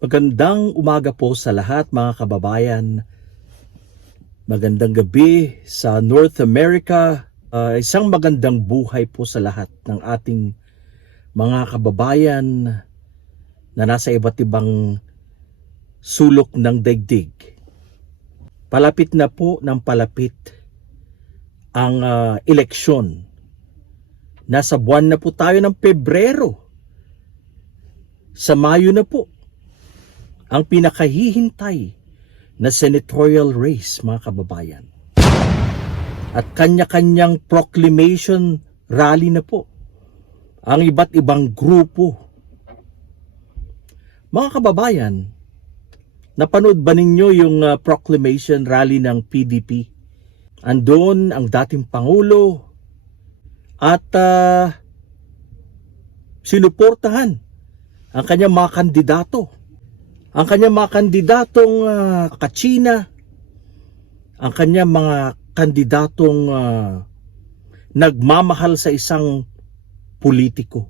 Magandang umaga po sa lahat mga kababayan. Magandang gabi sa North America. Isang magandang buhay po sa lahat ng ating mga kababayan na nasa iba't ibang sulok ng daigdig. Palapit na po ng palapit ang eleksyon. Nasa buwan na po tayo ng Pebrero. Sa Mayo na po ang pinakahihintay na senatorial race, mga kababayan. At kanya-kanyang proclamation rally na po ang iba't ibang grupo. Mga kababayan, napanood ba ninyo yung proclamation rally ng PDP? Andun ang dating Pangulo at sinuportahan ang kanyang mga kandidato. Ang kanyang mga kandidatong ka-China, ang kanyang mga kandidatong nagmamahal sa isang politiko.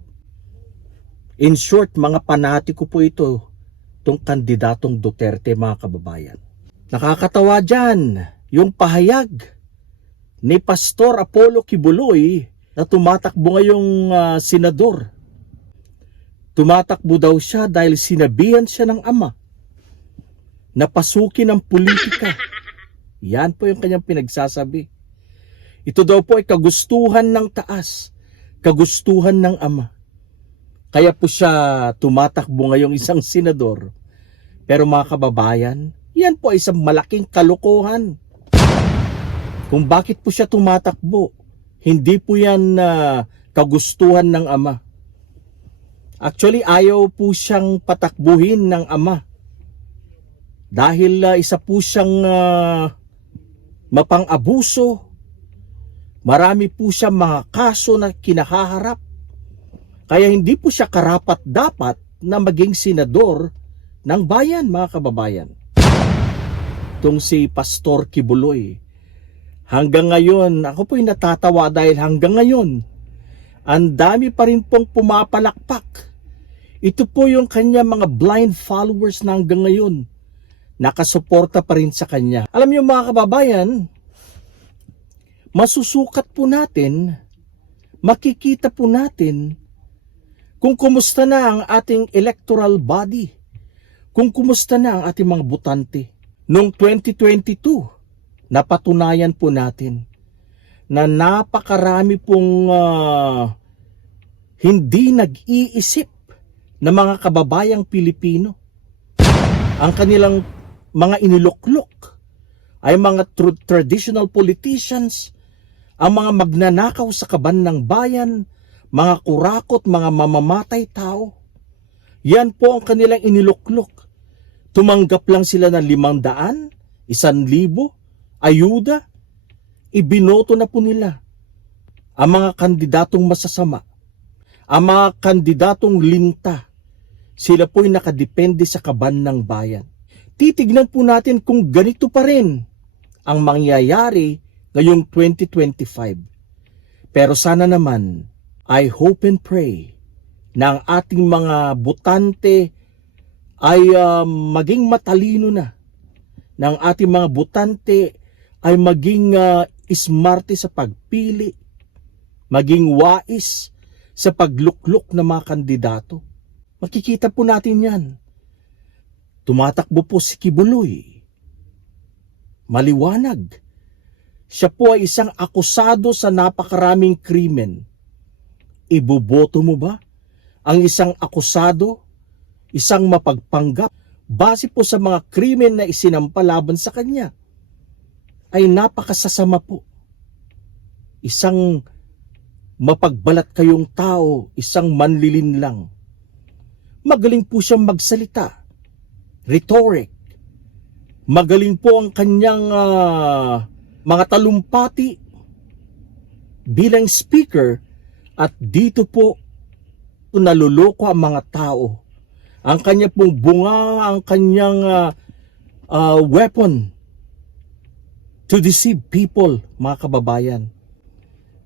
In short, mga panatiko po ito, itong kandidatong Duterte, mga kababayan. Nakakatawa dyan yung pahayag ni Pastor Apollo Kibuloy na tumatakbo ngayong senador. Tumatakbo daw siya dahil sinabihan siya ng ama na pasukin ang politika. Yan po yung kanyang pinagsasabi. Ito daw po ay kagustuhan ng taas, kagustuhan ng ama. Kaya po siya tumatakbo ngayong isang senador. Pero mga kababayan, yan po ay isang malaking kalokohan. Kung bakit po siya tumatakbo, hindi po yan kagustuhan ng ama. Actually, ayaw po siyang patakbuhin ng ama. Dahil isa po siyang mapang-abuso. Marami po siyang mga kaso na kinahaharap. Kaya hindi po siya karapat-dapat na maging senador ng bayan, mga kababayan. Itong si Pastor Kibuloy. Hanggang ngayon, ako po'y natatawa dahil hanggang ngayon, ang dami pa rin pong pumapalakpak. Ito po yung kanya mga blind followers na hanggang ngayon nakasuporta pa rin sa kanya. Alam niyo mga kababayan, masusukat po natin, makikita po natin kung kumusta na ang ating electoral body, kung kumusta na ang ating mga botante. Noong 2022, napatunayan po natin na napakarami pong hindi nag-iisip na mga kababayang Pilipino. Ang kanilang mga iniluklok ay mga traditional politicians, ang mga magnanakaw sa kaban ng bayan, mga kurakot, mga mamamatay tao. Yan po ang kanilang iniluklok. Tumanggap lang sila ng 500, 1,000, ayuda. Ibinoto na po nila ang mga kandidatong masasama, ang mga kandidatong linta. Sila po'y nakadepende sa kaban ng bayan. Titignan po natin kung ganito pa rin ang mangyayari ngayong 2025. Pero sana naman, I hope and pray na ang ating mga botante ay maging matalino na. Na ang ating mga botante ay maging smarte sa pagpili, maging wais sa pagluklok ng mga kandidato. Makikita po natin yan. Tumatakbo po si Kibuloy. Maliwanag. Siya po ay isang akusado sa napakaraming krimen. Iboboto mo ba ang isang akusado, isang mapagpanggap, base po sa mga krimen na isinampa laban sa kanya? Ay napakasasama po. Isang mapagbalat kayong tao, isang manlilinlang. Magaling po siyang magsalita. Rhetoric. Magaling po ang kanyang mga talumpati bilang speaker, at dito po naluloko ang mga tao. Ang kanya pong bunga, ang kanyang weapon to deceive people, mga kababayan.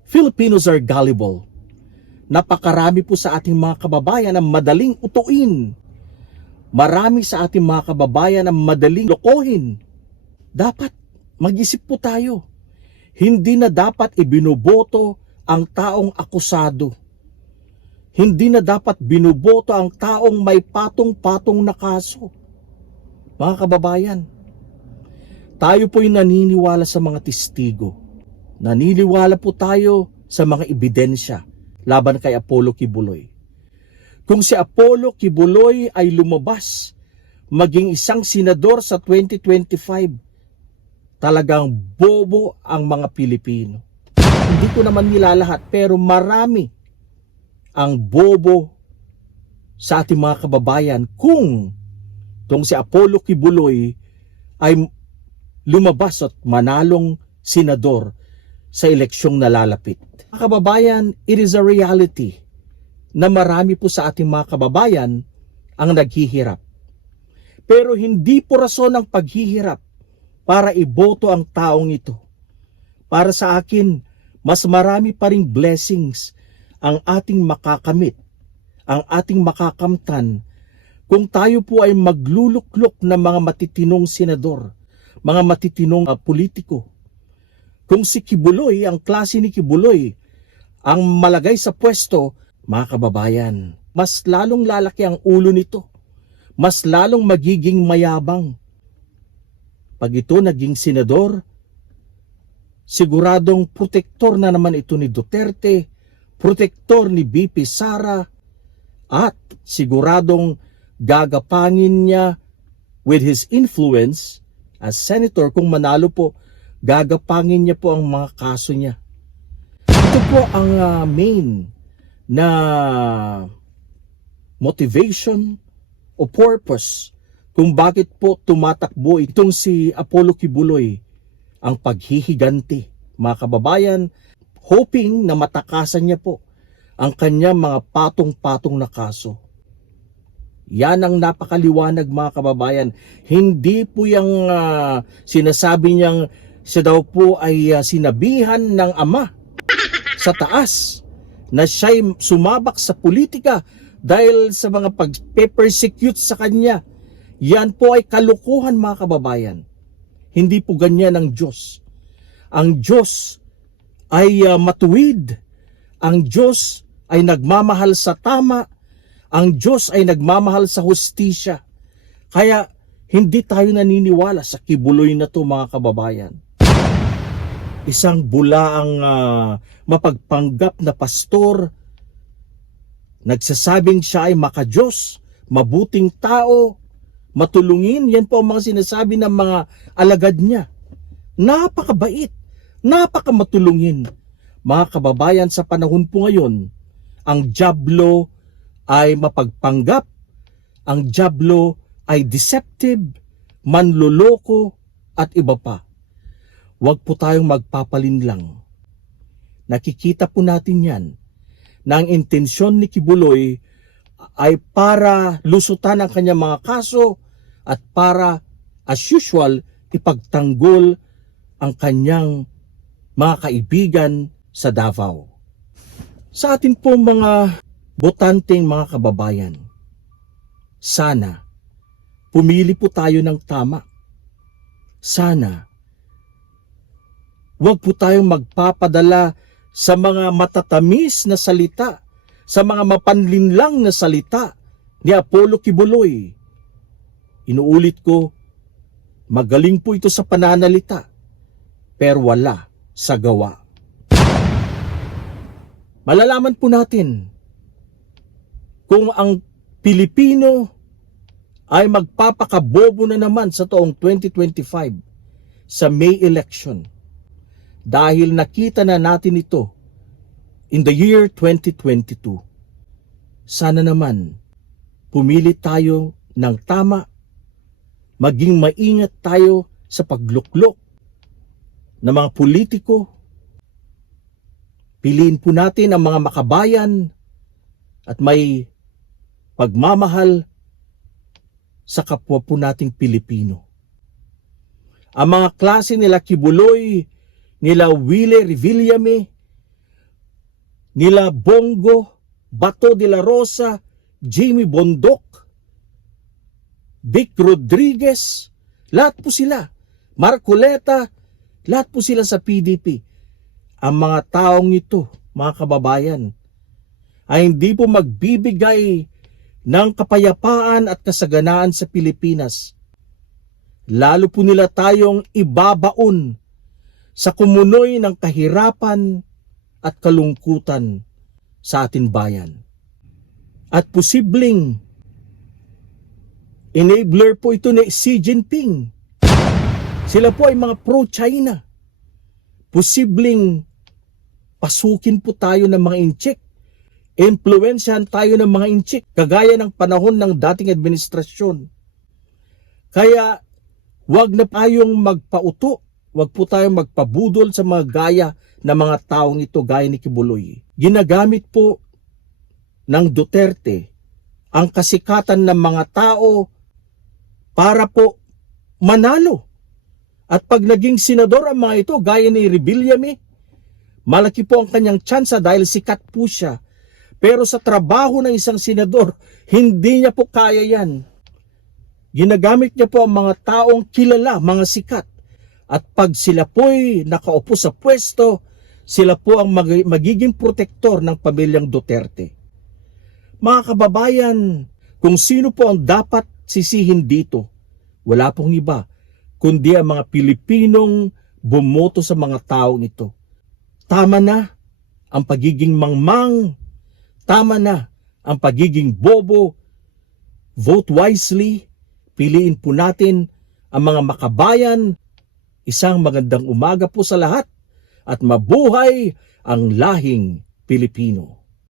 Filipinos are gullible. Napakarami po sa ating mga kababayan ang madaling utuin, Marami sa ating mga kababayan ang madaling lokohin. Dapat mag-isip po tayo. Hindi na dapat ibinuboto ang taong akusado. Hindi na dapat binuboto ang taong may patong-patong na kaso. Mga kababayan, tayo po'y naniniwala sa mga testigo. Naniniwala po tayo sa mga ebidensya laban kay Apollo Kibuloy. Kung si Apollo Kibuloy ay lumabas maging isang senador sa 2025, talagang bobo ang mga Pilipino. Hindi ko naman nilalahat, pero marami ang bobo sa ating mga kababayan kung si Apollo Kibuloy ay lumabas at manalong senador sa eleksyong nalalapit. Mga kababayan, it is a reality na marami po sa ating mga kababayan ang naghihirap. Pero hindi po rason ang paghihirap para iboto ang taong ito. Para sa akin, mas marami pa ring blessings ang ating makakamit, ang ating makakamtan kung tayo po ay magluluklok ng mga matitinong senador, mga matitinong politiko. Kung si Kibuloy, ang klase ni Kibuloy, ang malagay sa pwesto, mga kababayan, mas lalong lalaki ang ulo nito. Mas lalong magiging mayabang. Pag ito naging senador, siguradong protektor na naman ito ni Duterte, protektor ni BP Sara, at siguradong gagapangin niya with his influence as senator. Kung manalo po, gagapangin niya po ang mga kaso niya. Ito po ang main na motivation o purpose kung bakit po tumatakbo itong si Apollo Kibuloy, ang paghihiganti, mga kababayan, hoping na matakasan niya po ang kanyang mga patong-patong na kaso. Yan ang napakaliwanag, mga kababayan. Hindi po yung sinasabi niyang siya daw po ay sinabihan ng ama sa taas na siya'y sumabak sa politika dahil sa mga pag-persecute sa kanya. Yan po ay kalukuhan, mga kababayan. Hindi po ganyan ang Diyos. Ang Diyos ay matuwid. Ang Diyos ay nagmamahal sa tama. Ang Diyos ay nagmamahal sa hustisya. Kaya hindi tayo naniniwala sa Kibuloy na to, mga kababayan. Isang bulaang mapagpanggap na pastor, nagsasabing siya ay makadiyos, mabuting tao, matulungin. Yan po ang mga sinasabi ng mga alagad niya. Napakabait, napakamatulungin. Mga kababayan, sa panahon po ngayon, ang dyablo ay mapagpanggap, ang dyablo ay deceptive, manloloko, at iba pa. Huwag po tayong magpapalinlang. Nakikita po natin yan na ang intensyon ni Kibuloy ay para lusutan ang kanyang mga kaso at para, as usual, ipagtanggol ang kanyang mga kaibigan sa Davao. Sa atin po mga botanteng mga kababayan, sana pumili po tayo ng tama. Sana huwag po tayong magpapadala sa mga matatamis na salita, sa mga mapanlinlang na salita ni Apollo Kibuloy. Inuulit ko, magaling po ito sa pananalita, pero wala sa gawa. Malalaman po natin kung ang Pilipino ay magpapakabobo na naman sa taong 2025 sa May election. Dahil nakita na natin ito in the year 2022. Sana naman pumili tayo ng tama, maging maingat tayo sa pagluklok ng mga politiko. Piliin po natin ang mga makabayan at may pagmamahal sa kapwa po nating Pilipino. Ang mga klase nila Kibuloy, nila Wile Revillame, nila Bongo, Bato de la Rosa, Jamie Bondoc, Vic Rodriguez, lahat po sila. Marcoleta, lahat po sila sa PDP. Ang mga taong ito, mga kababayan, ay hindi po magbibigay ng kapayapaan at kasaganaan sa Pilipinas. Lalo po nila tayong ibabaon sa kumunoy ng kahirapan at kalungkutan sa ating bayan. At posibleng enabler po ito ni Xi Jinping. Sila po ay mga pro-China. Posibleng pasukin po tayo ng mga inchik. Impluwensyahan tayo ng mga inchik, kagaya ng panahon ng dating administrasyon. Kaya wag na tayong magpauto, wag po tayong magpabudol sa mga gaya ng mga taong ito, gaya ni Kibuloy. Ginagamit po ng Duterte ang kasikatan ng mga tao para po manalo. At pag naging senador ang mga ito, gaya ni Rebillame, malaki po ang kanyang tsansa dahil sikat po siya. Pero sa trabaho ng isang senador, hindi niya po kaya yan. Ginagamit niya po ang mga taong kilala, mga sikat. At pag sila po'y nakaupo sa pwesto, sila po ang magiging protektor ng pamilyang Duterte. Mga kababayan, kung sino po ang dapat sisihin dito, wala pong iba, kundi ang mga Pilipinong bumoto sa mga taong ito. Tama na ang pagiging mangmang, tama na ang pagiging bobo. Vote wisely, piliin po natin ang mga makabayan. Isang magandang umaga po sa lahat at mabuhay ang lahing Pilipino.